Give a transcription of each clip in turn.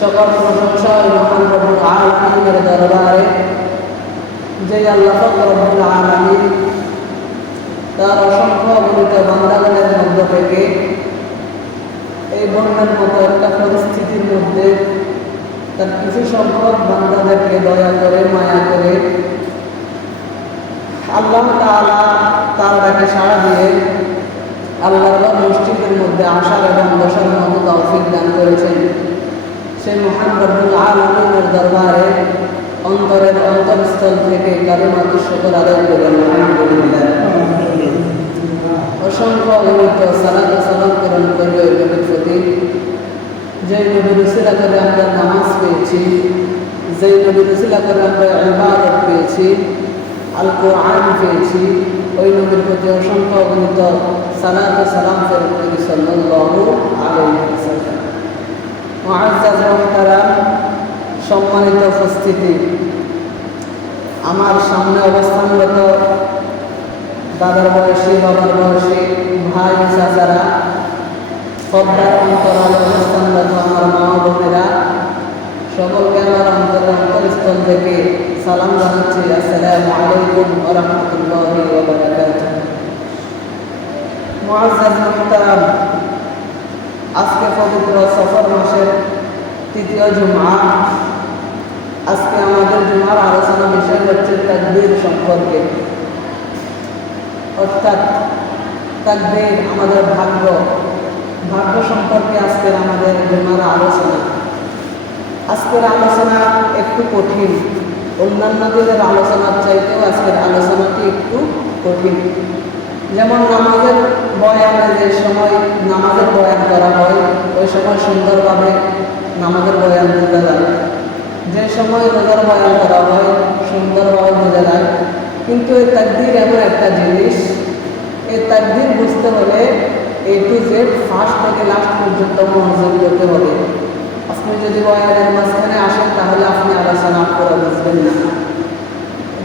সকল প্রশংসা মহান রব্বুল আলামিনের দরবারে, যে আল্লাহ রব্বুল আলামিন তার অসংখ্য অগণিত বান্দাগণের মধ্য থেকে এই বন্যার মতো একটা পরিস্থিতির মধ্যে তার কিছু সংখ্যক বান্দাদেরকে দয়া করে মায়া করে আল্লাহ তাআলা তার ডাকে সাড়া দিয়ে আল্লাহর মসজিদের মধ্যে আসার এবং বসার মতো তৌফিক দান করেছেন। সেই মহান রব্বুল আলামিনের দরবারে অন্তরের অন্তরস্থল থেকে কালিমাতুশ শুকর আদায় করে আলহামদুলিল্লাহ। অসংখ্য অগণিত সালাত ও সালাম প্রেরণ করি ওই নবীর প্রতি, যে নবীর উসিলা করে আমরা নামাজ পেয়েছি, যে নবীর উসিলা করে আমরা ইবাদত পেয়েছি, আল কোরআন পেয়েছি, ওই নবীর প্রতি অসংখ্য অগণিত সালাত ও সালাম প্রেরণ করি সাল্লাল্লাহু আলাইহি ওয়াসাল্লাম। মুআজ্জাজ মুহতারাম, সম্মানিত উপস্থিতি, আমার সামনে অবস্থানরত দাদার বয়সী, বাবার বয়সী ভাই চাচারা, পর্দার অন্তরালে অবস্থানরত আমার মা বোনেরা, সকলকে আমার অন্তরস্থল থেকে সালাম জানাচ্ছি। আসসালামু আলাইকুম ওয়া রাহমাতুল্লাহি ওয়া বারাকাতুহু। মুআজ্জাজ মুহতারাম, আজকে পবিত্র সফর মাসের তৃতীয় জুমা। আজকে আমাদের জুমার আলোচনা বিষয় হচ্ছে তাকবীর সম্পর্কে, অর্থাৎ তাকবীর আমাদের ভাগ্য সম্পর্কে আজকের আমাদের জুমার আলোচনা। আজকের আলোচনা একটু কঠিন, অন্যান্য দিনের আলোচনার চাইতেও আজকের আলোচনাটি একটু কঠিন। যেমন নামাজের বয়ানে যে সময় নামাজের বয়ান করা হয়, ওই সময় সুন্দরভাবে নামাজের বয়ান বোঝা যায়। যে সময় রোজার বয়ান করা হয় সুন্দরভাবে বোঝা যায়। কিন্তু এই তাকবীর এমন একটা জিনিস, এই তাকবীর বুঝতে হলে A to Z ফার্স্ট থেকে লাস্ট পর্যন্ত মনোযোগ করতে হবে। আপনি যদি বয়ানের মাঝখানে আসেন তাহলে আপনি আলোচনা করে বুঝবেন না।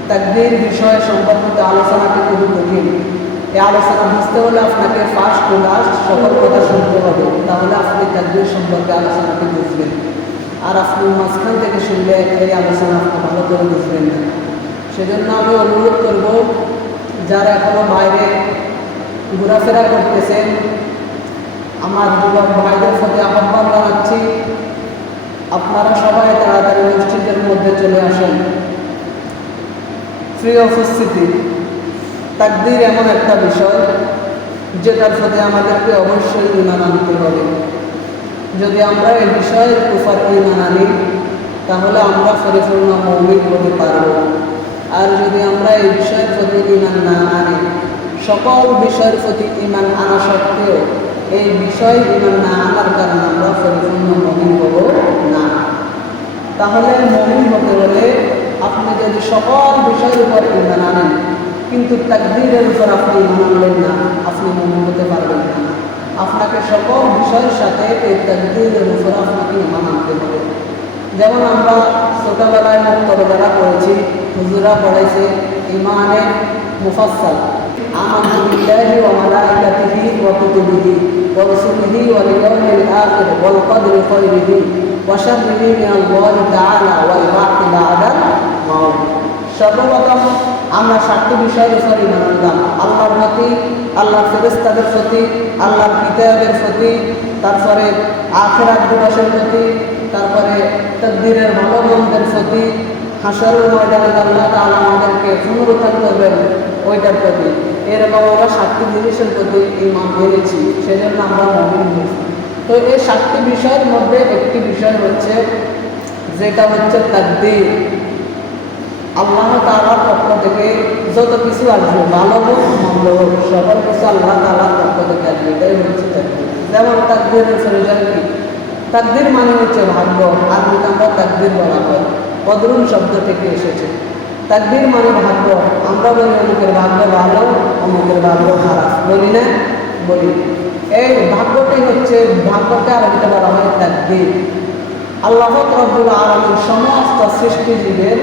তাকবীর বিষয় সম্পর্কিত আলোচনাটি খুবই কঠিন। এই আলোচনা বুঝতে হলে আপনাকে ফার্স্ট টু লাস্ট সকল কথা শুনতে হবে, তাহলে আপনি তাকবীর সম্পর্কে আলোচনাটি বুঝবেন। আর আপনি মাঝখান থেকে শুনলে এই আলোচনা আপনি ভালো করে বুঝবেন না। সেজন্য আমি অনুরোধ করব, যারা এখনো বাইরে ঘোরাফেরা করতেছেন, আমার যুবক ভাইদের সাথে আহ্বান জানাচ্ছি, আপনারা সবাই তাড়াতাড়ি মসজিদের মধ্যে চলে আসেন। প্রিয় উপস্থিতি, তাকদীর এমন একটা বিষয় যেটার সাথে আমাদেরকে অবশ্যই ঈমান আনতে হবে। যদি আমরা এই বিষয়ে কুফার ঈমান আনি তাহলে আমরা পরিপূর্ণ মুমিন হতে পারব। আর যদি আমরা এই বিষয়ের প্রতি ঈমান না আনি, সকল বিষয়ের প্রতি ঈমান আনা সত্ত্বেও এই বিষয়ে ঈমান না আনার কারণে আমরা পরিপূর্ণ মুমিন হব না। তাহলে মুমিন হতে হলে আপনি যদি সকল বিষয়ের উপর ঈমান আনেন কিন্তু তাকদীরের উপর আপনি ঈমান আনলেন না, আপনি মুমিন হতে পারবেন না। আপনাকে সকল বিষয়ের সাথে এই তাকদীরের উপর আপনাকে ঈমান আনতে হবে। যেমন আমরা ছোটবেলায় মুক্তবেলা পড়েছি, হুজুরা পড়েছে ঈমানে মুফাসসাল, আমানতু বিল্লাহি ওয়া মালাইকাতিহি ওয়া কুতুবিহি ওয়া রুসুলিহি ওয়াল ইয়াউমিল আখির ওয়াল কদরি খায়রিহি ওয়া শাররিহি মিনাল্লাহি তাআলা ওয়াল বা'থি বা'দাল মাউত। সর্বপ্রথম আমরা 7টি বিষয়ের উপর ঈমান আনলাম: আল্লাহর প্রতি, আল্লাহর ফেরেশতাদের প্রতি, আল্লাহর কিতাবের প্রতি, তারপরে আখিরাত দিবসের প্রতি, তারপরে তাকদীরের ভালো মন্দের প্রতি, হাসরের ময়দানে আল্লাহ তাআলা আমাদেরকে পুনরুত্থান করবেন ওইটার প্রতি। এরকম আমরা 7টি জিনিসের প্রতি ঈমান এনেছি, সেজন্য আমরা মুমিন হয়েছি। তো এই 7টি বিষয়ের মধ্যে একটি বিষয় হচ্ছে যেটা হচ্ছে তাকদীর। আল্লাহ তাআলার পক্ষ থেকে যত কিছু আসবে, ভালো হোক মন্দ হোক, সকল কিছু আল্লাহ তাআলার পক্ষ থেকে আসবে, এটাই হচ্ছে তাকদীর। যেমন তাকদীরের পরিচয় কি? তাকদীর মানে হচ্ছে ভাগ্য, আর আমরা তাকদীর বলা হয়, কদরুন শব্দ থেকে এসেছে। তাকদীর মানে ভাগ্য। আমরা বলি অমুকের ভাগ্য ভালো, অমুকের ভাগ্য খারাপ, বলি না? বলি। এই ভাগ্যটাই হচ্ছে, ভাগ্যকে আরেকটা বলা হয় তাকদীর। আল্লাহ রব্বুল আলামিন সমস্ত সৃষ্টিজীবের,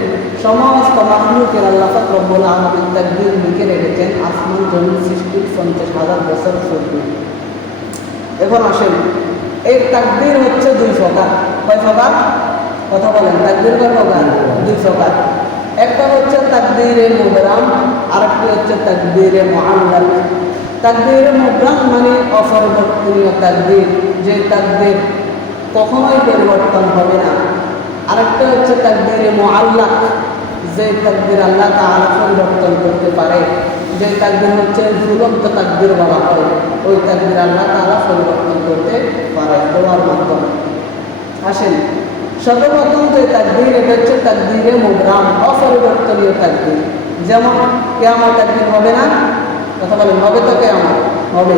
সমস্ত মাখলুকের আল্লাহ রব্বুল আলামিন তাকদীর লিখে রেখেছেন আসমান জমিন সৃষ্টির 50,000 বছর পূর্বে। এখন আসেন, এই তাকদীর হচ্ছে 2 প্রকার। কয় প্রকার? কথা বলেন, তাকদীর কয় প্রকার? 2 প্রকার। একটা হচ্ছে তাকদীরে মুবরাম, আরেকটি হচ্ছে তাকদীরে মুআল্লাক। তাকদীরে মুবরাম মানে অপরিবর্তনীয় তাকদীর, যে তাকদীর কখনোই পরিবর্তন হবে না। আরেকটা হচ্ছে তাকদীরে মুআল্লাক, যে তাকদীর আল্লাহ তাআলা পরিবর্তন করতে পারে, যে তাকদীর হচ্ছে ঝুলন্ত তাকদীর বলা হয়, ওই তাকদীর আল্লাহ তাআলা পরিবর্তন করতে পারে দোয়ার মাধ্যমে। আসেন, সর্বপ্রথম যে তাকদীর, এটা হচ্ছে তাকদীরে মুবরাম, অপরিবর্তনীয় তাকদীর। যেমন কিয়ামত একদিন হবে না? কথা বলেন, হবে তো কিয়ামত? হবে।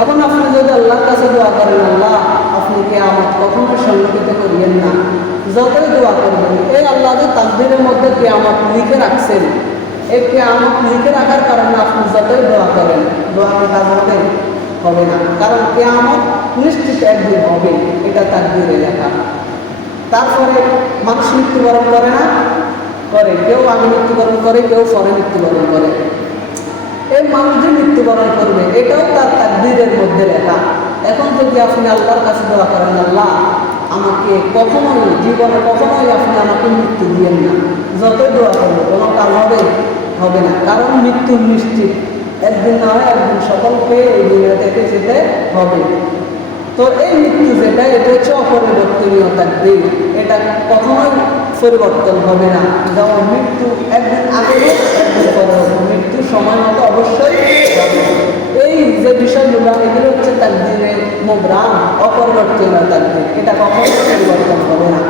এখন আপনি যদি আল্লাহর কাছে দোয়া করেন, আল্লাহ আপনি কিয়ামত কখনো সংঘটিত করিয়েন না, যতই দোয়া করবেন, এই আল্লাহ যে তাকদীরের মধ্যে কিয়ামত লিখে রাখছেন, এই কিয়ামত লিখে রাখার কারণে আপনি যতই দোয়া করেন, দোয়া কাজ হবে না। কারণ কিয়ামত নিশ্চিত একদিন হবে, এটা তাকদীরে লেখা। তারপরে মানুষ মৃত্যুবরণ করে না? করে। কেউ আগে মৃত্যুবরণ করে, কেউ পরে মৃত্যুবরণ করে। এই মানুষ যে মৃত্যুবরণ করবে, এটাও তার তাকদীরের মধ্যে লেখা। এখন যদি আপনি আল্লাহর কাছে দোয়া করেন, আল্লাহ আমাকে কখনোই জীবনে কখনোই আপনি আমাকে মৃত্যু দিয়েন না, যতই দোয়া করবো কোনো কাজ হবে না। কারণ মৃত্যু নিশ্চিত, একদিন না হয় একদিন সকলকে এই দুনিয়া থেকে যেতে হবে। তো এই মৃত্যু যেটা, এটা হচ্ছে অপরিবর্তনীয় তাকদীর, এটা কখনোই পরিবর্তন হবে না। যেমন মৃত্যু একদিন আগে হোক, একদিন পরে হোক, মৃত্যু সময় মতো অবশ্যই হবে। এই যে বিষয়গুলো, এগুলো হচ্ছে তাকদীরে মুবরাম, অপরিবর্তনীয় তাকদীর, এটা কখনোই পরিবর্তন হবে না।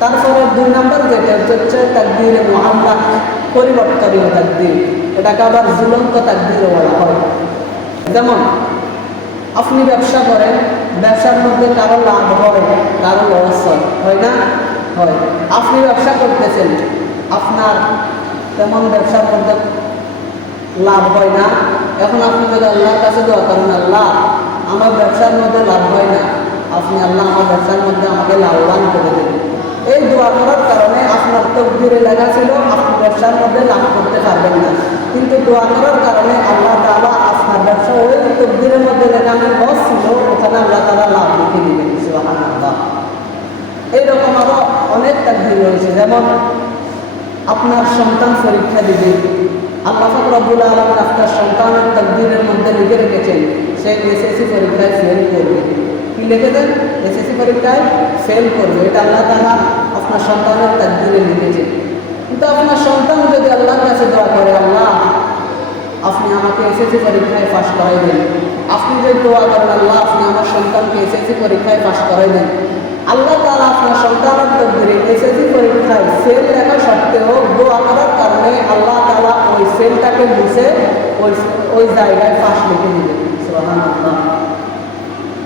তারপরে 2 নম্বর যেটা হচ্ছে তাকদীরে মুআল্লাক, পরিবর্তনীয় তাকদীর, এটাকে আবার ঝুলন্ত তাকদীরও বলা হয়। যেমন আপনি ব্যবসা করেন, ব্যবসার মধ্যে কারো লাভ হয়, কারো লস হয় না? হয়। আপনি ব্যবসা করতেছেন, আপনার তেমন ব্যবসার মধ্যে লাভ হয় না। এখন আপনি যদি আল্লাহর কাছে দোয়া করেন, আল্লাহ আমার ব্যবসার মধ্যে লাভ হয় না, আপনি আল্লাহ আমার ব্যবসার মধ্যে আমাকে লাভবান করে দেবেন। এই দোয়া করার কারণে আপনার তাকদীরে লেখা ছিল আপনি ব্যবসার মধ্যে লাভ করতে পারবেন না, কিন্তু দোয়া করার কারণে আল্লাহ তাআলা আপনার ব্যবসা ওই তাকদীরের মধ্যে যেখানে লস ছিল, ওখানে আল্লাহ তাআলা লাভ লিখে দিবেন। সুবহানাল্লাহ। এইরকম আরো অনেক তাকদীর রয়েছে। যেমন আপনার সন্তান পরীক্ষা দিবে, আল্লাহ পাক রব্বুল আলামিন আপনার সন্তানের তাকদীরের মধ্যে লিখে রেখেছেন সে এসএসসি পরীক্ষায় ফেল করবে। কি লিখেছেন? এসএসসি পরীক্ষায় ফেল করবে, এটা আল্লাহ তাআলা আপনার সন্তানের তাকদীরে লিখেছেন। কিন্তু আপনার সন্তান যদি আল্লাহর কাছে দোয়া করে, আল্লাহ আপনি আমাকে এসএসসি পরীক্ষায় পাস করাই দেন, আপনি যদি দোয়া করেন, আল্লাহ আপনি আমার সন্তানকে এসএসসি পরীক্ষায় পাস করাই দেন, আল্লাহ তাআলা আপনার সন্তানের তাকদীরে এসএসসি পরীক্ষায় ফেল লেখা সত্ত্বেও দোয়া করার কারণে আল্লাহ তাআলা ওই ফেলটাকে মুছে ওই জায়গায় পাস লিখে দিবেন। সুবহানাল্লাহ।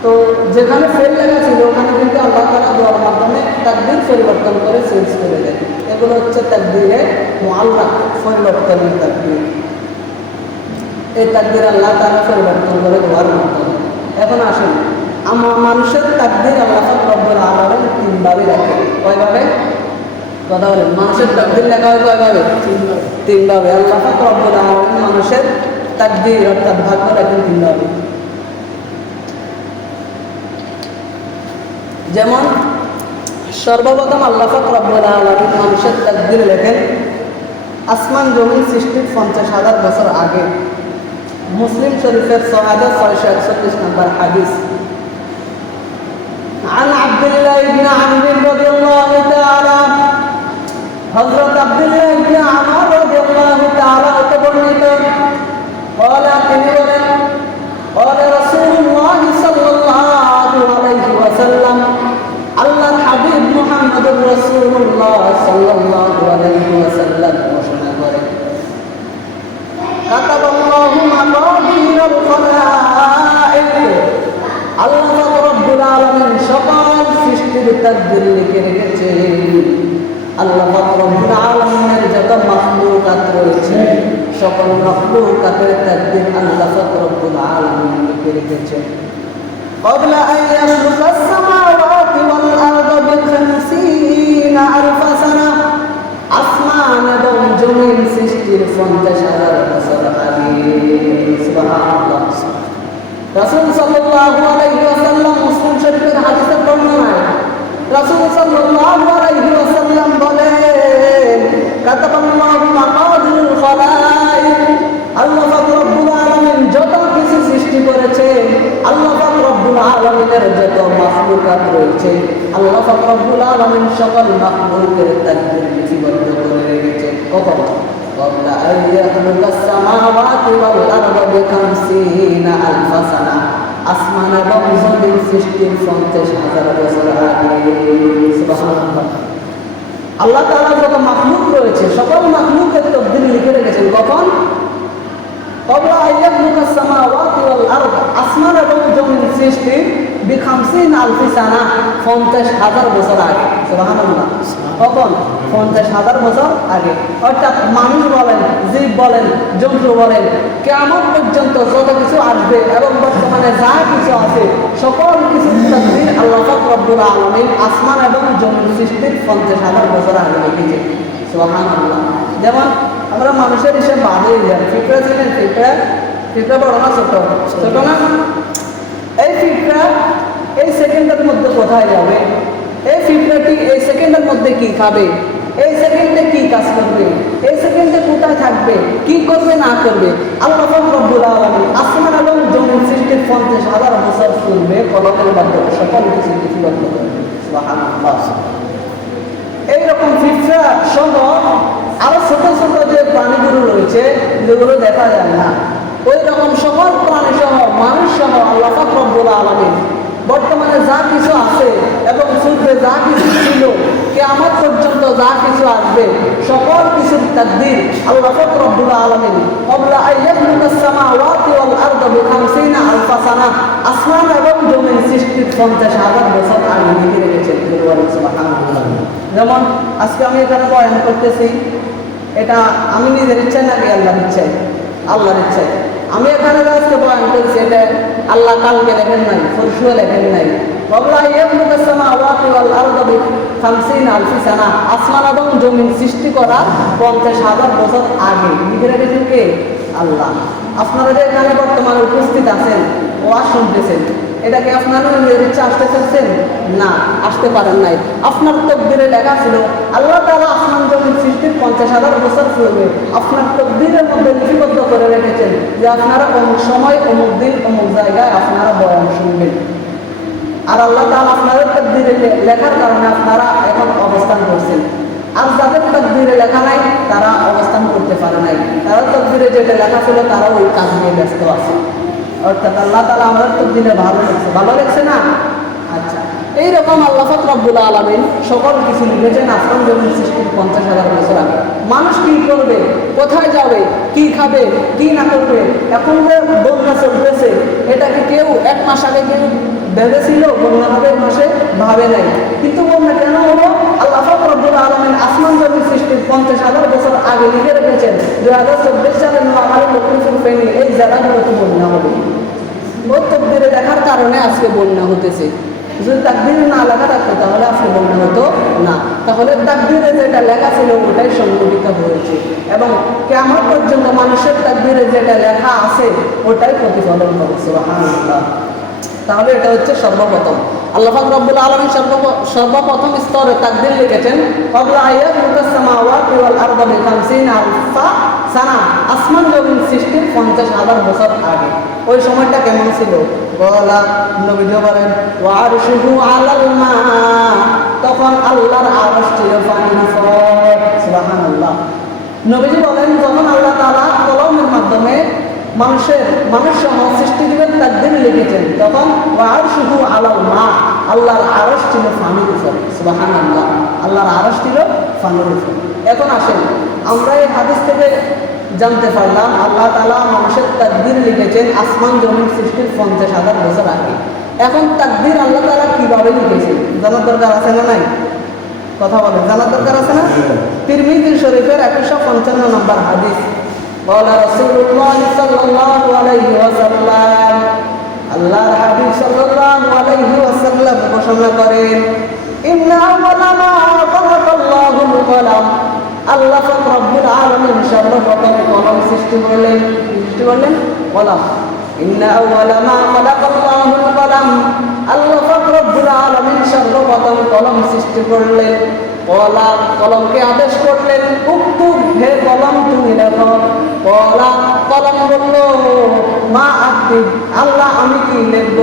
তো যেখানে ফেল লেখা ছিল ওখানে কিন্তু আল্লাহ তাআলা দোয়ার মাধ্যমে তাকদীর পরিবর্তন করে চেঞ্জ করে দেন। এগুলো হচ্ছে তাকদীরে মুআল্লাক, পরিবর্তনীয় তাকদীর। এই তাকদীর আল্লাহ তাআলা পরিবর্তন করে দোয়ার মাধ্যমে। এখন আসুন, মানুষের তাকদীর আল্লাহ পাক রব্বুল আলামিন 3 ভাবে লেখে। কয়ভাবে? কথা বলেন, মানুষের তাকদীর লেখা হয় কয়ভাবে? 3 ভাবে। আল্লাহ পাক রব্বুল আলামিন মানুষের তাকদীর অর্থাৎ ভাগ্য লেখেন 3 ভাবে। যেমন সর্বপ্রথম আল্লাহ পাক রব্বুল আলামিন মানুষের তাকদীর লেখেন আসমান জমিন সৃষ্টির 50,000 বছর আগে। মুসলিম শরীফের 6641 নম্বর হাদিস। عن عبد الله بن عمرو رضي الله تعالى حضرت عبد الله بن عمرو رضي الله تعالى تبرنيت قال تنيورا قال رسول الله صلى الله عليه وسلم الله الحبيب محمد رسول الله صلى الله عليه وسلم সকল মাখলুকাতের তাকদীর আল্লাহ পাক রব্বুল আলামিন লিখে রেখেছেন। قبل أن يخلق السماوات والأرض ب50,000 سنة আসমান এবং জমিন সৃষ্টির 50,000 বছর আগে। সুবহানাল্লাহ। রাসূল সাল্লাল্লাহু আলাইহি ওয়াসাল্লাম মুসলিম শরীফের হাদিসের বর্ণনায় রাসূল সাল্লাল্লাহু আলাইহি ওয়াসাল্লাম বলেন, কাতাবাল্লাহু মাকাদিরুল খালাইক, আল্লাহ পাক রব্বুল আলামিন যত কিছু সৃষ্টি করেছেন, আল্লাহ পাক রব্বুল আলামিনের যত মাখলুকাত রয়েছে, আল্লাহ পাক রব্বুল আলামিন সকল মাখলুকের তাকদীর লিপিবদ্ধ করে রেখেছেন। কখন? قبل أن يخلق السماوات والأرض ب50,000 سنة আসমান এবং জমিন সৃষ্টির 50,000 বছর আগে। সুবহানাল্লাহ। আল্লাহ তাআলা যত মাখলুক রয়েছে সকল মাখলুকের তাকদীর লিখে রেখেছেন। কখন? قبل أن يخلق السماوات والأرض আসমান এবং জমিন সৃষ্টির ب50,000 سنة 50,000 বছর আগে। সুবহানাল্লাহ। কখন? 50,000 বছর আগে। অর্থাৎ মানুষ বলেন, জীব বলেন, জন্তু বলেন, কিয়ামত পর্যন্ত যত কিছু আসবে এবং বর্তমানে যা কিছু আছে সকল কিছুর তাকদীর আল্লাহ পাক রব্বুল আলামিন আসমান এবং জমিন সৃষ্টির 50,000 বছর আগে লিখেছেন। সুবহানাল্লাহ। যেমন আমরা মানুষের হিসেবে বাদে যাই, ফিকরা ছিলেন, ফিকরা বড় না ছোট? ছোট না? এই ফিকরা এই সেকেন্ডের মধ্যে কোথায় যাবে? এই ফিকরাটি এই সেকেন্ডের মধ্যে কি খাবে, এই সেকেন্ডে কি কাজ করবে, এই সেকেন্ডে কোথায় থাকবে, কি করবে না করবে, আল্লাহ পাক রব্বুল আলামিন আসমান এবং জমিন সৃষ্টির 50,000 বছর পূর্বে কলমের মাধ্যমে সকল কিছু লিপিবদ্ধ করবে। সুবহানাল্লাহ। এইরকম ফিকরা সহ আরো ছোট ছোট যে প্রাণীগুলো রয়েছে যেগুলো দেখা যায় না, ওই রকম সকল প্রাণী সহ মানুষ সহ আল্লাহ পাক রব্বুল আলামিন বর্তমানে যা কিছু আছে এবং পূর্বে যা কিছু ছিল, কিয়ামত পর্যন্ত যা কিছু আসবে সকল কিছুর তাকদীর আল্লাহ পাক রব্বুল আলামিন قبل أن يخلق السماوات والأرض ب50,000 سنة আসমান এবং জমিন সৃষ্টির 50,000 বছর আগে লিখে রেখেছেন। সুবহানাল্লাহ। যেমন আজকে আমি এখানে বয়ান করতেছি, এটা আমি নিজের ইচ্ছায় নাকি আল্লাহর ইচ্ছায়? আল্লাহর ইচ্ছায়। আমি এখানে আজকে বয়ান করছি, এটা আল্লাহ কালকে লেখেন নাই, পরশুও লেখেন নাই। قبل أن يخلق السماوات والأرض ب50,000 سنة আসমান এবং জমিন সৃষ্টি করা 50,000 বছর আগে লিখে রেখেছেন কে? আল্লাহ। আপনারা যে এখানে বর্তমানে উপস্থিত আছেন, ওয়াজ শুনতেছেন, এটা কি আপনারা নিজের ইচ্ছা আসতে চাচ্ছেন? না, আসতে পারেন নাই। আপনার তাকদীরে লেখা ছিল আল্লাহ তাআলা আসমান জমিন সৃষ্টির 50,000 বছর পূর্বে আপনার তাকদীরের মধ্যে লিপিবদ্ধ করে রেখেছেন যে আপনারা অমুক সময় অমুক দিন অমুক জায়গায় আপনারা বয়ান শুনবেন। আর আল্লাহ তাআলা আপনাদের তাকদীরে লেখার কারণে আপনারা এখন অবস্থান করছেন। আর যাদের তাকদীরে লেখা নাই তারা অবস্থান করতে পারে নাই, তারা তাকদীরে যেটা লেখা ছিল তারা ওই কাজ নিয়ে ব্যস্ত আছে। অর্থাৎ আল্লাহ তাআলা আমাদের তাকদীরে ভালো লেখছে না? আচ্ছা, এইরকম আল্লাহ পাক রব্বুল আলামিন সকল কিছু লিখেছেন আসমান জমিন সৃষ্টির 50,000 বছর আগে। মানুষ কি করবে, কোথায় যাবে, কি খাবে, কি না করবে, এখন যে বন্যা চলতেছে এটা কি কেউ এক মাস আগে কেউ ভেবেছিল বন্যা হবে মাসে? ভাবে নাই। কিন্তু বন্যা কেন হলো? আল্লাহ পাক রব্বুল আলামিন আসমান জমিন সৃষ্টির 50,000 বছর আগে লিখে রেখেছেন 2024 সালের নোয়াখালী লক্ষ্মীপুর ফেনী এই জায়গাগুলোতে বন্যা হবে। ওর তাকদীরে দেখার কারণে আজকে বন্যা হতেছে। যদি তাকদীরে না লেখা থাকতো তাহলে আজকে বন্যা হতো না। তাহলে তাকদীরে যেটা লেখা ছিল ওটাই সংঘটিত হয়েছে এবং কিয়ামত পর্যন্ত মানুষের তাকদীরে যেটা লেখা আছে ওটাই প্রতিফলন হবে। সুবহানাল্লাহ। তাহলে এটা হচ্ছে সর্বপ্রথম আল্লাহ পাক রব্বুল আলামিন সর্বপ্রথম স্তরে তাকদীর লিখেছেন قبل أن يخلق السماوات والأرض ب50,000 سنة আসমান জমিন সৃষ্টির 50,000 বছর আগে। ওই সময়টা কেমন ছিল? বলা নবীজি বলেন ওয়ারশুহু আলাল মা, তখন আল্লাহর আরশ ছিল পানির উপর। সুবহানাল্লাহ। নবীজি বলেন যখন আল্লাহ তাআলা কলমের মাধ্যমে মানুষ সহ সৃষ্টিজীবের তাকদীর লিখেছেন তখন ওয়ারশুহু আলাল মা, আল্লাহর আরশ ছিল পানির উপরে। সুবহানাল্লাহ। আল্লাহর আরশ ছিল পানির উপরে। এখন আসেন আমরা এই হাদিস থেকে জানতে পারলাম আল্লাহ তাআলা মানুষের তাকদীর লিখেছেন আসমান জমিন সৃষ্টির 50,000 বছর আগে। এখন তাকদীর আল্লাহ তাআলা কিভাবে লিখেছেন জানার দরকার আছে না নাই? কথা বলেন, জানার দরকার আছে না? তিরমিজি শরীফের 155 নম্বর হাদিস, قال رسول الله صلى الله عليه وسلم আল্লাহর হাবিব সাল্লাল্লাহু আলাইহি ওয়াসাল্লাম ঘোষণা করেন ইন্না আওয়ালা মা খালাকাল্লাহুল কলাম আল্লাহ পাক রব্বুল আলামিন সর্বপ্রথম কলম সৃষ্টি করলেন কলম ইন্না আওয়ালা মা খালাকাল্লাহুল কলাম আল্লাহ পাক রব্বুল আলামিন সর্বপ্রথম কলম সৃষ্টি করলেন কলমকে আদেশ করলেন উক্তুব হে কলম তুমি লেখো কলম বলল মা আকতুব আল্লাহ আমি কি লিখব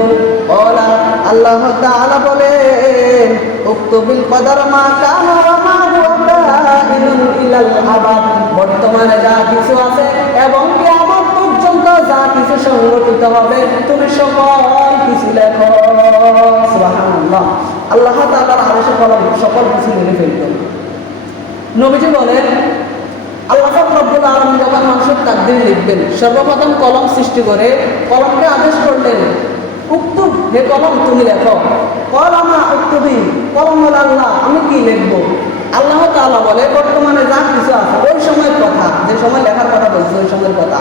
আল্লাহ তাআলা বলেন উক্তুবিল কদর মা কানা ওয়া মা হুয়া কাইনুন ইলাল আবাদ বর্তমানে যা কিছু আছে এবং কিয়ামত পর্যন্ত যা কিছু সংঘটিত হবে তুমি সকল কিছু লেখো সুবহানাল্লাহ আল্লাহ তাআলার আদেশে কলম সকল কিছু লিখে ফেলত নবীজি বলেন আল্লাহ পাক রব্বুল আলামিন যখন মানুষের তাকদীর লিখবেন সর্বপ্রথম কলম সৃষ্টি করে কলমকে আদেশ করলেন উক্তুব হে কলম তুমি লেখো কলমা উক্তুবি কলম বলে আল্লাহ আমি কি লিখবো আল্লাহ তাআলা বলে বর্তমানে যা কিছু আছে ওই সময়ের কথা যে সময় লেখার কথা বলছে ওই সময়ের কথা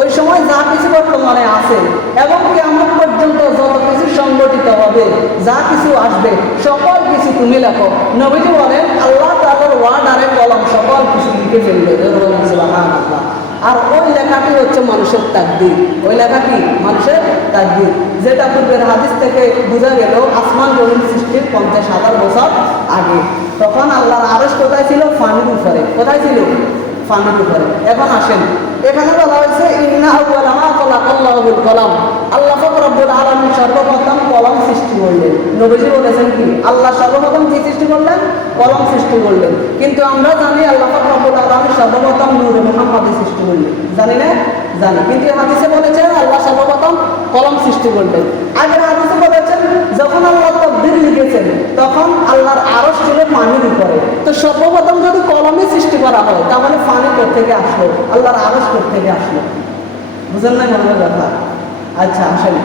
ওই সময় যা কিছু বর্তমানে আছে এবং কিয়ামত পর্যন্ত যত কিছু সংগঠিত হবে যা কিছু আসবে সকল কিছু তুমি লেখো নবীজি বলেন আল্লাহ তাআলার ওয়ার্ড আরে কলম সকল কিছু লিখে ফেলবে সুবহানাল্লাহ আর ওই লেখাটি হচ্ছে মানুষের তাকদীর ওই লেখা কি মানুষের তাকদীর যেটা পূর্বের হাদিস থেকে বোঝা গেল আসমান জমিন সৃষ্টির 50,000 বছর আগে তখন আল্লাহর আরশ কোথায় ছিল পানির উপরে কোথায় ছিল পানির উপরে এখন আসেন এখানে বলা হয়েছে ইন্না আউয়ালা মা খালাকাল্লাহুল কলাম আল্লাহ পাক রব্বুল আলামিন সর্বপ্রথম কলম সৃষ্টি করলেন নবীজি বলেছেন কি আল্লাহ সর্বপ্রথম কি সৃষ্টি করলেন কলম সৃষ্টি করলেন কিন্তু আমরা জানি আল্লাহ পাক রব্বুল আলামিন সর্বপ্রথম নূরে মুহাম্মাদের সৃষ্টি করলেন জানি না জানি কিন্তু হাদিসে বলেছেন আল্লাহ সর্বপ্রথম কলম সৃষ্টি করলেন আগের হাদিসে বলেছেন যখন আল্লাহ তাকদীর লিখেছেন তখন আল্লাহর আরশ ছিল পানির উপরে তো সর্বপ্রথম যদি কলমই সৃষ্টি করা হয় তাহলে পানি কোথা থেকে আসলো আল্লাহর আরশ কোথা থেকে আসলো বুঝেন না মনের কথা আচ্ছা আসেন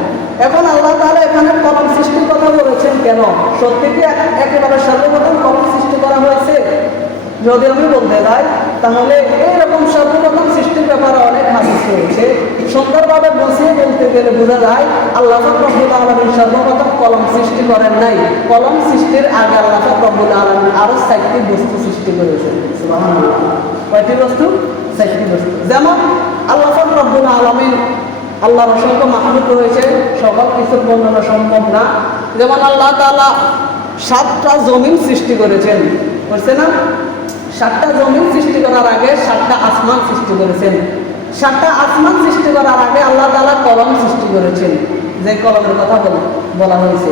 এখন আল্লাহ তাআলা এখানে কলম সৃষ্টির কথা বলেছেন কেন সত্যি কি একেবারে সর্বপ্রথম কলম সৃষ্টি করা হয়েছে যদি আমি বলতে যাই তাহলে এইরকম সর্বপ্রথম সৃষ্টির ব্যাপারে অনেক হাদিস রয়েছে সুন্দরভাবে বসিয়ে বলতে গেলে বোঝা যায় আল্লাহ পাক রব্বুল আলামিন সর্বপ্রথম কলম সৃষ্টি করেন নাই কলম সৃষ্টির আগে আল্লাহ পাক রব্বুল আলামিন আরো 4টি বস্তু সৃষ্টি করেছেন সুবহানাল্লাহ কয়টি বস্তু 4টি বস্তু যেমন আল্লাহ পাক রব্বুল আলামিন আল্লাহর অসংখ্য মাখলুক রয়েছে সকল কিছুর বর্ণনা সম্ভব না যেমন আল্লাহ তাআলা 7টা জমিন সৃষ্টি করেছেন বুঝছে না 7টা জমিন সৃষ্টি করার আগে 7টা আসমান সৃষ্টি করেছেন 7টা আসমান সৃষ্টি করার আগে আল্লাহ তাআলা কলম সৃষ্টি করেছেন যে কলমের কথা বলা হয়েছে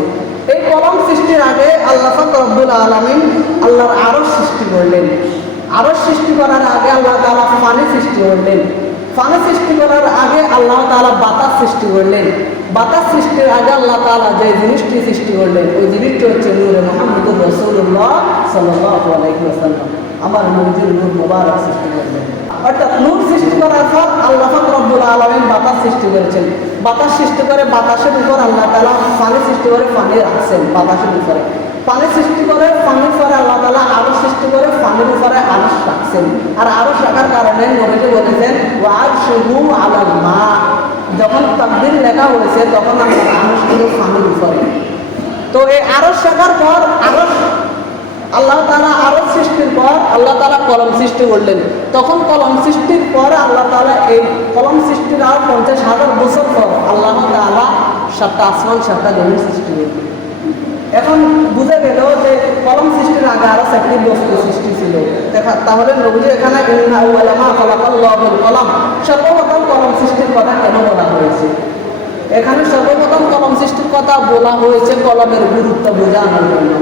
এই কলম সৃষ্টির আগে আল্লাহ পাক রব্বুল আলামিন আল্লাহর আরশ সৃষ্টি করলেন আরশ সৃষ্টি করার আগে আল্লাহ তাআলা পানি সৃষ্টি করলেন পানি সৃষ্টি করার আগে আল্লাহ তাআলা বাতাস সৃষ্টি করলেন বাতাস সৃষ্টির আগে আল্লাহ তাআলা যে জিনিসটি সৃষ্টি করলেন ওই জিনিসটি হচ্ছে নূরে মুহাম্মদুর রাসূলুল্লাহ সাল্লাল্লাহু আলাইহি ওয়াসাল্লাম আমার নবীজির নূর মুবারক সৃষ্টি করলেন অর্থাৎ নূর সৃষ্টি করার পর আল্লাহ পাক রব্বুল আলামিন বাতাস সৃষ্টি করেছেন বাতাস সৃষ্টি করে বাতাসের উপর আল্লাহ তাআলা পানি সৃষ্টি করে পানি রাখছেন বাতাসের উপরে পানি সৃষ্টি করে পানির পরে আল্লাহ তাআলা আরশ সৃষ্টি করে পানির উপরে আরশ রাখছেন আর আরশ রাখার কারণে নবীজি বলেছেন ওয়া আরশুহু আলাল মা যখন তাকদীর লেখা হয়েছে তখন আল্লাহর আরশ ছিল পানির উপরে তো এই আরশ রাখার পর আরশ আল্লাহ তাআলা আরশ সৃষ্টির পর আল্লাহ তাআলা কলম সৃষ্টি করলেন তখন কলম সৃষ্টির পর আল্লাহ তাআলা এই কলম সৃষ্টির আর 50,000 বছর পর আল্লাহ তাআলা 7টা আসমান 7টা জমিন সৃষ্টি করলেন এখন বুঝে গেল যে কলম সৃষ্টির আগে আরো 4টি বস্তু সৃষ্টি ছিল তাহলে নবীজি এখানে ইন্না আউয়ালা মা খালাকাল্লাহুল কলম সর্বপ্রথম কলম সৃষ্টির কথা কেন বলা হয়েছে এখানে সর্বপ্রথম কলম সৃষ্টির কথা বলা হয়েছে কলমের গুরুত্ব বোঝানোর জন্য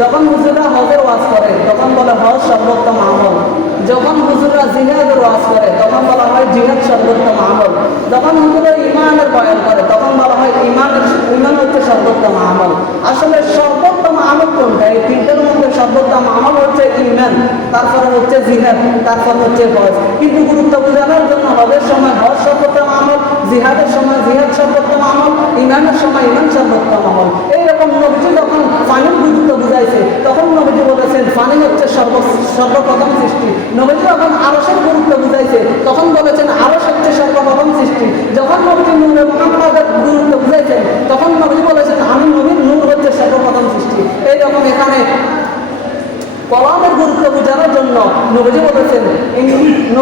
যখন হুজুররা হজের ওয়াজ করে তখন বলে হজ সর্বোত্তম আমল যখন হুজুররা জিহাদের ওয়াজ করে তখন বলা হয় জিহাদ সর্বোত্তম আমল যখন হুজুররা ঈমানের বয়ান করে তখন বলা হয় ঈমান হচ্ছে সর্বোত্তম আমল আসলে সর্বোত্তম আমল কোনটা এই তিনটার মধ্যে সর্বোত্তম আমল হচ্ছে ঈমান তারপরে হচ্ছে জিহাদ তারপর হচ্ছে হজ কিন্তু গুরুত্ব বোঝানোর জন্য হজের সময় হজ সর্বোত্তম আমল জিহাদের সময় জিহাদ সর্বোত্তম আমল ঈমানের সময় ঈমান সর্বোত্তম আমল এইরকম নবীজি যখন পানির গুরুত্ব বুঝাইছে তখন নবীজি বলেছেন পানি হচ্ছে সর্বপ্রথম সৃষ্টি নবীজি যখন আরশের গুরুত্ব বুঝাইছে তখন বলেছেন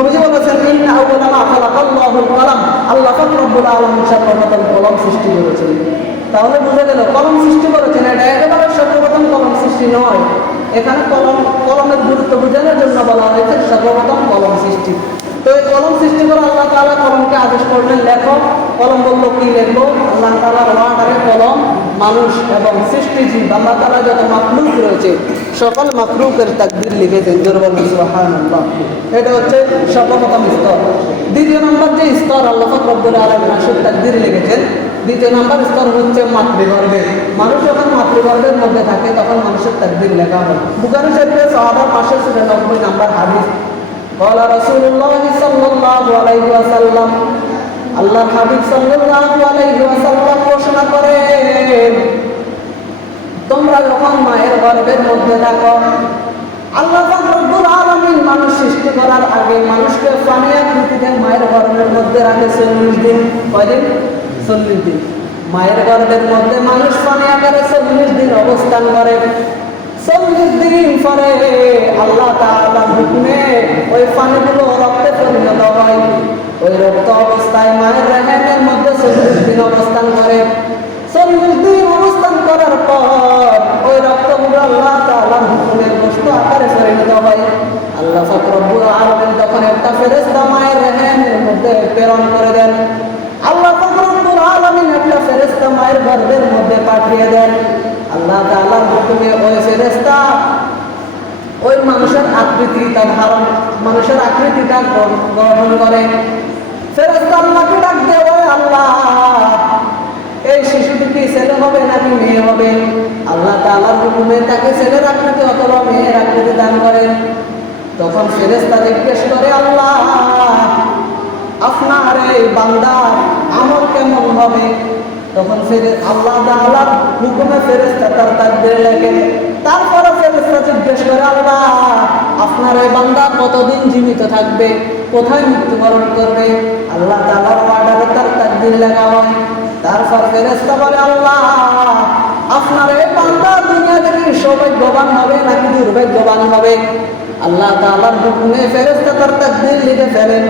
নবীজি বলেছেন ইন্না আউওয়ালা মা খালাকাল্লাহুল কলম, আল্লাহ পাক রব্বুল আলামিন সর্বপ্রথম কলম সৃষ্টি করেছেন। তাহলে বুঝা গেল কলম সৃষ্টি করেছেন, এটা একেবারে সর্বপ্রথম কলম সৃষ্টি নয়। এখানে কলমের গুরুত্ব বোঝানোর জন্য বলা হয়েছে সর্বপ্রথম কলম সৃষ্টি। তো এই কলম সৃষ্টি করে আল্লাহ তাআলা কলমকে আদেশ করলেন লেখো। কলম বলল কি লিখবো? আল্লাহ তাআলার ওয়ার্ডারে কলম মানুষ এবং সৃষ্টিজীব আল্লাহ তাআলা যত মাখলুক রয়েছে সকল মাখলুকের তাকদীর লিখেছেন। জোরে বলুন সুবহানাল্লাহ। এটা হচ্ছে সর্বপ্রথম স্তর। দ্বিতীয় নম্বর যে স্তর আল্লাহ পাক রব্বুল আলামিন মানুষের তাকদীর লিখেছেন, দ্বিতীয় নম্বর স্তর হচ্ছে মাতৃগর্ভে। মানুষ যখন মাতৃগর্ভের মধ্যে থাকে তখন মানুষের তাকদীর লেখা হয়। বুখারী শরীফে 6594 নম্বর হাদিস, قال رسول الله صلى الله عليه وسلم, আল্লাহর হাবিব সাল্লাল্লাহু আলাইহি ওয়াসাল্লাম ঘোষণা করেন, তোমরা যখন মায়ের গর্ভের মধ্যে থাকো, আল্লাহ পাক রব্বুল আলামিন মানুষ সৃষ্টি করার আগে মানুষকে ফানি আকৃতিতে মায়ের গর্ভের মধ্যে রাখে 40 দিন। কয়দিন? 40 দিন। মায়ের গর্ভের মধ্যে মানুষ ফানি আকারে 40 দিন অবস্থান করে। 40 দিন পরে আল্লাহ তাআলার হুকুমে ওই পানিগুলো রক্তে পরিণত হয়। ওই রক্ত অবস্থায় মায়ের রেহেমের মধ্যে 40 দিন অবস্থান করে। 40 দিন অবস্থান করার পর ওই রক্তগুলো আল্লাহ তাআলার হুকুমে গোশত আকারে পরিণত হয়। আল্লাহ পাক রব্বুল আলামিন তখন একটা ফেরেশতা মায়ের রেহেমের মধ্যে প্রেরণ করে দেন। আল্লাহ পাক রব্বুল আলামিন একটা ফেরেশতা মায়ের গর্ভের মধ্যে পাঠিয়ে দেন। আল্লাহ তাআলার হুকুমে ওই ফেরেশতা ওই মানুষের আকৃতিটা ধারণ, মানুষের আকৃতিটা গ্রহণ করে। ফেরেশতা আল্লাহকে ডাক দেয়, ওই আল্লাহ, এই শিশুটি কি ছেলে হবে নাকি মেয়ে হবে? আল্লাহ তাআলার হুকুমে তাকে ছেলের আকৃতি অথবা মেয়ের আকৃতি দান করেন। তখন ফেরেশতা জিজ্ঞেস করে, আল্লাহ, আপনার এই বান্দার আমল কেমন হবে? তখন আল্লাহ তাআলার হুকুমে ফেরেশতা তার তাকদীর লেখেন। তারপরে ফেরেশতা জিজ্ঞেস করে, আল্লাহ, আপনার এই বান্দা কতদিন জীবিত থাকবে, কোথায় মৃত্যুবরণ করবে? আল্লাহ তাআলার ওয়ার্ডারে তার তাকদীর লেখা হয়। তারপর ফেরেশতা বলে, আল্লাহ, আপনার এই বান্দা দুনিয়া থেকে সৌভাগ্যবান হবে নাকি দুর্ভাগ্যবান হবে? আল্লাহ তাআলার হুকুমে ফেরেশতা তার তাকদীর লিখে ফেলেন।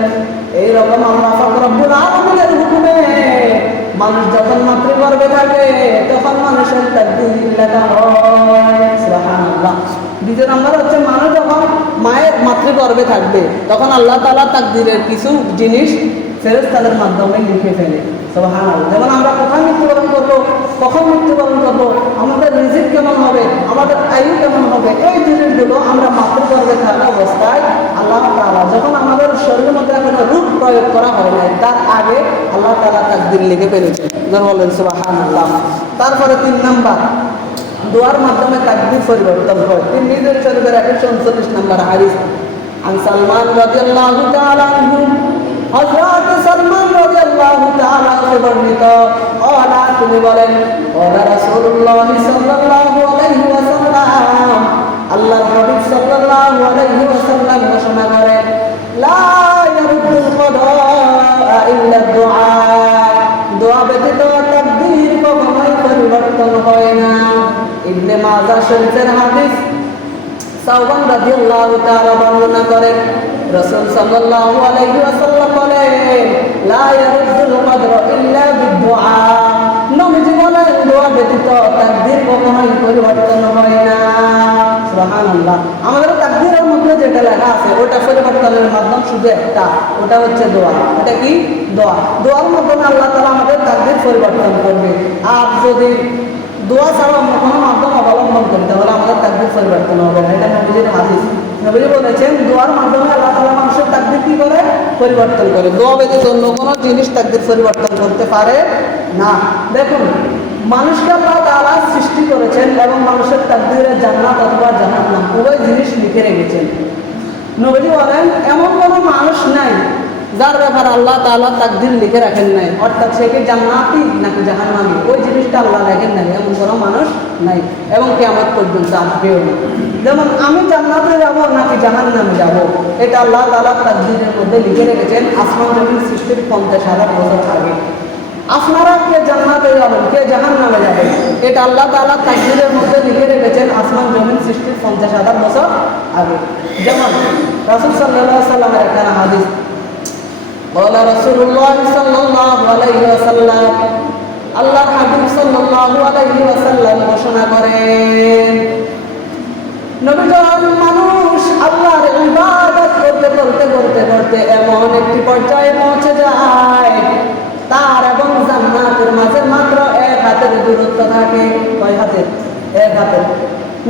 এইরকম আল্লাহ পাক রব্বুল আলামিনের হুকুমে মানুষ যখন মাতৃগর্ভে থাকে তখন মানুষের তাকদীর লেখা হয়। সুবহানাল্লাহ। দ্বিতীয় নম্বর হচ্ছে মানুষ যখন মায়ের মাতৃগর্ভে থাকবে তখন আল্লাহ তাআলা তাকদীরের কিছু জিনিস ফেরেশতাদের মাধ্যমে লিখে ফেলে। সুবহানাল্লাহ। যেমন আমরা কোথায় মৃত্যুবরণ করবো, কখন মৃত্যুবরণ করবো, আমাদের রিজিক কেমন হবে, আমাদের আয়ু কেমন হবে, এই জিনিসগুলো আমরা মাতৃগর্ভে থাকা অবস্থায় আল্লাহ তাআলা যখন আমাদের শরীরের মধ্যে কোনো রূপ প্রয়োগ করা হয় নাই তার আগে আল্লাহ তাআলা তাকদীর লিখে ফেলেছেন। বলেন সুবহানাল্লাহ। তারপরে 3 নাম্বার, দোয়ার মাধ্যমে তাকদীর পরিবর্তন হয়। নিজের শরীরের 139 নম্বর হাদিস, আন সালমান রাদিয়াল্লাহু তাআলা আনহু, হযরত সালমান রাদিয়াল্লাহু তাআলা থেকে বর্ণিত, ওয়ালা তিনি বলেন, ওয়া রাসূলুল্লাহ সাল্লাল্লাহু আলাইহি ওয়াসাল্লাম, আল্লাহর হাবিব সাল্লাল্লাহু আলাইহি ওয়াসাল্লাম ঘোষণা করেন, লা ইয়ারুদ্দুল কদা ইল্লা দুআ, দোয়া ব্যতীত তাকদীর কখনোই পরিবর্তন হয় না। ইবনে মাজাহ শরীফের হাদিস, সাওবান রাদিয়াল্লাহু তাআলা বর্ণনা করেন, রাসূল সাল্লাল্লাহু আলাইহি ওয়াসাল্লাম বলেন, লা ইয়ারুদ্দুল কদর ইল্লা বিদুআ, নবীজি বলেন দোয়া ব্যতীত তাকদীর কখনোই পরিবর্তন হয় না। সুবহানাল্লাহ। আমাদের তাকদীরের মধ্যে যেটা লেখা আছে ওটা পরিবর্তনের মাধ্যম শুধু একটা, ওটা হচ্ছে দোয়া। এটা কি? দোয়া। দোয়ার মাধ্যমে আল্লাহ তাআলা আমাদের তাকদীর পরিবর্তন করবে। আর যদি দোয়া ছাড়া অন্য কোনো মাধ্যম অবলম্বন করি তাহলে আমাদের তাকদীর পরিবর্তন হবে না। এটা নবীজির হাদিস। নবীজি বলেছেন দোয়ার মাধ্যমে আল্লাহ তাআলা মানুষের তাকদীর কি করে? পরিবর্তন করে। দোয়া ব্যতীত অন্য কোনো জিনিস তাকদীর পরিবর্তন করতে পারে না। দেখুন, মানুষকে আল্লাহ তাআলা সৃষ্টি করেছেন এবং মানুষের তাকদীরে জান্নাত অথবা জাহান্নাম উভয় জিনিস লিখে রেখেছেন। নবীজি বলেন এমন কোনো মানুষ নাই যার ব্যাপারে আল্লাহ তাআলা তাকদীর লিখে রাখেন নাই, অর্থাৎ সে কি জান্নাতি নাকি জাহান্নামী ওই জিনিসটা আল্লাহ লেখেন নাই, এমন কোনো মানুষ নাই এবং কিয়ামত পর্যন্ত আসবেও না। যেমন আমি জান্নাতে যাব নাকি জাহান্নামে যাব এটা আল্লাহ তাআলা তাকদীরের মধ্যে লিখে রেখেছেন আসমান জমিন সৃষ্টির 50,000 বছর আগে। আপনারা কে জান্নাতে যাবেন কে জাহান্নামে যাবেন এটা আল্লাহ তাআলা তাকদীরের মধ্যে লিখে রেখেছেন আসমান জমিন সৃষ্টির 50,000 বছর আগে। যেমন রাসূল সাল্লাল্লাহু আলাইহি ওয়াসাল্লামের একটা হাদিস, قال رسول الله صلى الله عليه وسلم, আল্লাহর হাবিব সাল্লাল্লাহু আলাইহি ওয়াসাল্লাম ঘোষণা করেন, নবী যখন মানুষ আল্লাহর ইবাদত করতে করতে করতে করতে এমন একটি পর্যায়ে পৌঁছে যায় তার এবং জান্নাতের মাঝে মাত্র এক হাতের দূরত্ব থাকে। কয় হাতের? এক হাতের।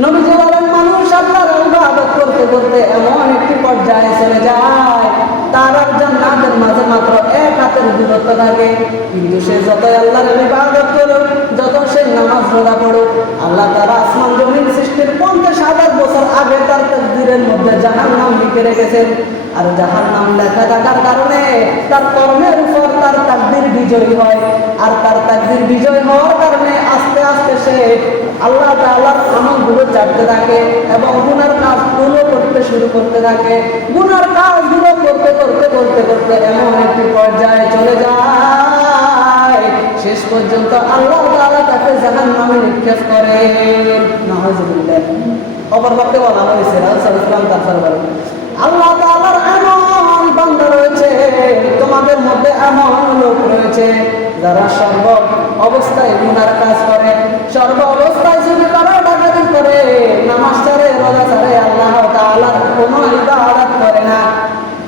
নবীজি বলেন মানুষ আল্লাহর ইবাদত করতে করতে এমন একটি পর্যায়ে চলে যায় তার আর জান্নাতের মাঝে মাত্র এক হাতের দূরত্ব থাকে, কিন্তু সে যতই আল্লাহর ইবাদত করুক, যত সে নামাজ রোজা পড়ুক, আল্লাহ তাআলা আসমান জমিন সৃষ্টির 50,000 বছর আগে তার তাকদীরের মধ্যে জাহান্নাম লিখে রেখেছেন। আর জাহান্নাম লেখা থাকার কারণে তার কর্মের উপর তার তাকদীর বিজয়ী হয়, আর তার তাকদীর বিজয় হওয়ার কারণে আস্তে আস্তে সে আল্লাহ তাআলার আমলগুলো ছাড়তে থাকে এবং গুনার কাজগুলো করতে শুরু করতে থাকে। গুনার কাজগুলো করতে করতে করতে করতে এমন একটি পর্যায়ে চলে যায় শেষ পর্যন্ত আল্লাহ তাআলা তাকে জাহান্নামে নিক্ষেপ করেন। নাউযুবিল্লাহ। অপর পক্ষে বলা হয়েছে রাসূল সাল্লাল্লাহু আলাইহি ওয়াসাল্লাম, আল্লাহ তাআলার এমন বান্দা রয়েছে, তোমাদের মধ্যে এমন লোক রয়েছে যারা সর্ব অবস্থায় গুনার কাজ করে, সর্ব অবস্থায় চুরি করে, ডাকাতি করে, নামাজ ছাড়ে, রোজা ছাড়ে, আল্লাহ তাআলার কোনো ইবাদত করে না,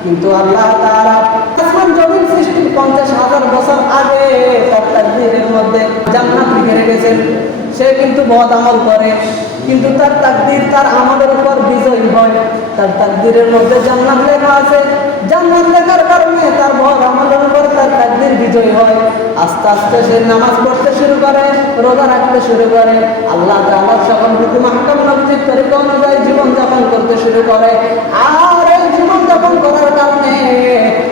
কিন্তু আল্লাহ তাআলা আসমান জমিন সৃষ্টির 50,000 বছর আগে তার তাকদীরের মধ্যে জান্নাত লিখে রেখেছেন। সে কিন্তু বদ আমল করে, কিন্তু তার তাকদীর তার আমলের উপর বিজয়ী হয়। তার তাকদীরের মধ্যে জান্নাত লেখা আছে, জান্নাত লেখার কারণে তার বদ আমলের উপর তার তাকদীর বিজয়ী হয়। আস্তে আস্তে সে নামাজ পড়তে শুরু করে, রোজা রাখতে শুরু করে, আল্লাহ তাআলার সকল হুকুম আহকাম নবীর তরিকা অনুযায়ী জীবন যাপন করতে শুরু করে। আর এই জীবন যাপন করার কারণে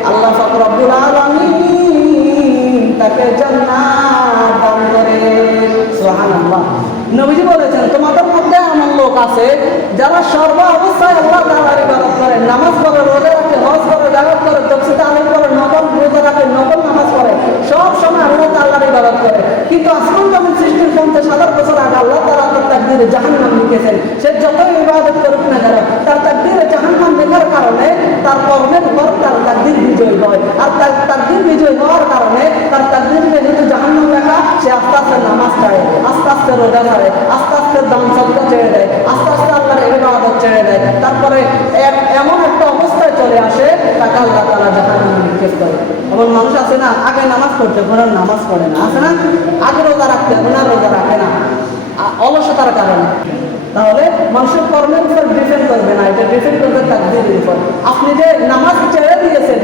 আল্লাহ পাক রব্বুল আলামিন তাকে জান্নাত দান করেন। সুবহানাল্লাহ। নবীজি বলেছেন তোমাদের মধ্যে এমন লোক আছে যারা সর্ব অবস্থায় আল্লাহ তাআলার ইবাদত করে, নামাজ পড়ে, রোজা রাখে, হজ করে, জাকাত করে, তাফসীর তালিম করে, নফল রোজা রাখে, নফল নামাজ পড়ে, সব সময় আল্লাহ তাআলার ইবাদত করে, কিন্তু আসমান জমিন সৃষ্টির 50,000 বছর আগে আল্লাহ তাআলা তার তাকদীরে জাহান্নাম লিখেছেন। সে যতই ইবাদত করুক না কেন, তার তাকদীরে জাহান্নাম লেখার কারণে তার কর্মের উপর তার তাকদীর বিজয় হয়। আর তার তাকদীর বিজয় হওয়ার কারণে তার তাকদীরে যেহেতু জাহান্নাম লেখা, সে আস্তে আস্তে নামাজ ছাড়ে, আস্তে আস্তে রোজা ছাড়ে, আস্তে আস্তে দান সাদকা ছেড়ে দেয়, আস্তে আস্তে আল্লাহর ইবাদত ছেড়ে দেয়। তারপরে এমন একটা অবস্থায় চলে আসে তাকে আল্লাহ তাআলা জাহান্নামে নিক্ষেপ করে। এমন মানুষ আছে না, আগে নামাজ পড়তে পড়ে নামাজ পড়ে না, আছে না, আগে রোজা রাখতে হবে না, রোজা রাখে না অলসতার কারণে। তাহলে মানুষের কর্মের উপর ডিপেন্ড করবে না, এটা ডিপেন্ড করবে তাকদীরের উপর। আপনি যে নামাজ ছেড়ে দিয়েছেন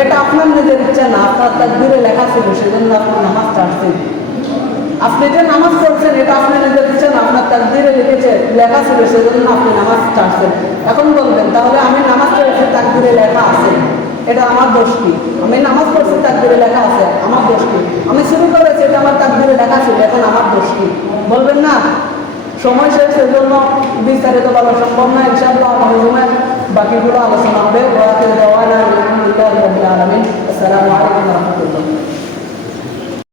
এটা আপনার নিজের ইচ্ছা না, আপনার তাকদীরে লেখা ছিল, সেজন্য আপনি নামাজ ছাড়ছেন। আপনি যে নামাজ পড়ছেন এটা আপনি নিজের ইচ্ছা না, আপনার তাকদীরে লিখেছে, লেখা ছিল, সেজন্য আপনি নামাজ ছাড়ছেন। এখন বলবেন তাহলে আমি নামাজ পড়েছি, তাকদীরে লেখা আছে, এটা আমার দোষ কি? আমি নামাজ পড়ছি, তাকদীরে লেখা আছে, আমার দোষ কি? আমি শুরু করেছি, এটা আমার তাকদীরে লেখা ছিল, এখন আমার দোষ কি? বলবেন না। সময় শেষ, সেজন্য বিস্তারিত বলা সম্ভব না। ইনশাআল্লাহ আগামী জুমায় বাকিগুলো আলোচনা হবে। ওয়া আখিরু দাওয়ানা আলহামদুলিল্লাহি রাব্বিল আলামিন। আসসালামু আলাইকুম ওয়া রাহমাতুল্লাহ।